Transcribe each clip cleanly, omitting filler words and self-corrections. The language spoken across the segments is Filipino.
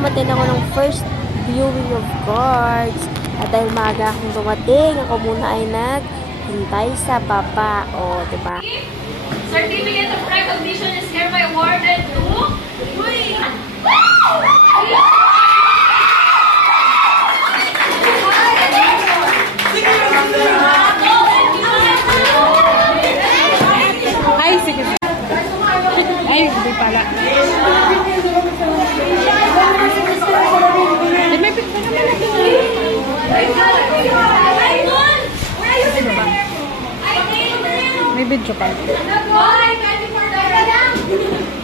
umatin ako ng first viewing of cards. At dahil maaga akong dumating, ako muna ay naghintay sa baba. O, diba? Certificate of recognition is hereby awarded to... Ay, sige. Ay, hindi pala. May picture naman natin. May video pa.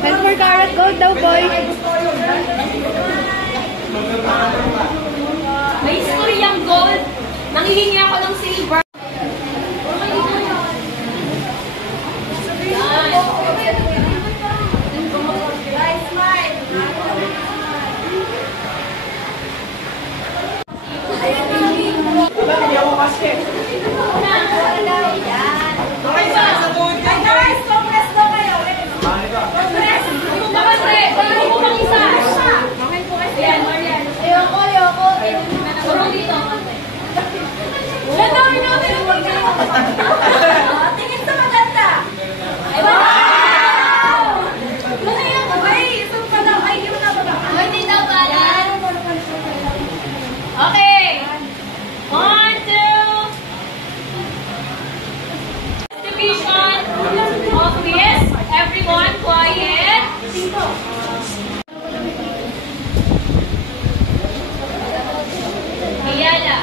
24 karat gold daw, boy. May history yung gold. Nangihingi ako ng silver. Tingin sa maganda. Ay, wow! Ay, isang pa daw. Ay, yung nababa. Ay, di daw pala. Okay. 1, 2. Division of this. Everyone quiet. Miyala.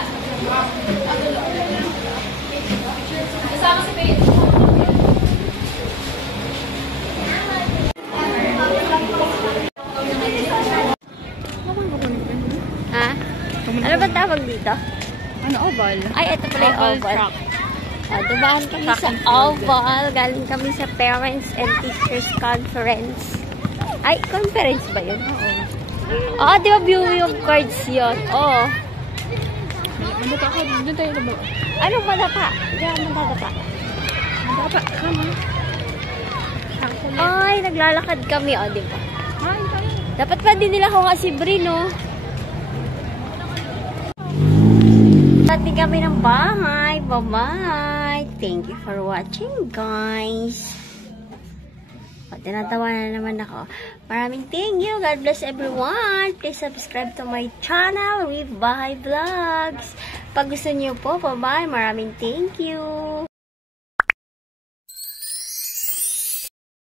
Kasama si Pete. Ha? Ano ba tawag dito? Ano, oval? Ay, ito pala yung oval. Dumaan kami sa oval. Galing kami sa Parents and Teachers Conference. Ay, conference ba yun? Oo, di ba viewing of cards yun? Oo. Ano pa ako? Doon tayo na ba? Anong madapa? Di ako madadapa. Madapa, kama. Ay, naglalakad kami. O, di ba? Ay, tayo. Dapat pa din nila ako kasi Brino. Dating kami ng bahay. Bye-bye. Thank you for watching, guys. O, tinatawa na naman ako. Maraming thank you. God bless everyone. Please subscribe to my channel with Bahay Vlogs. Pag gusto niyo po, bye-bye. Maraming thank you.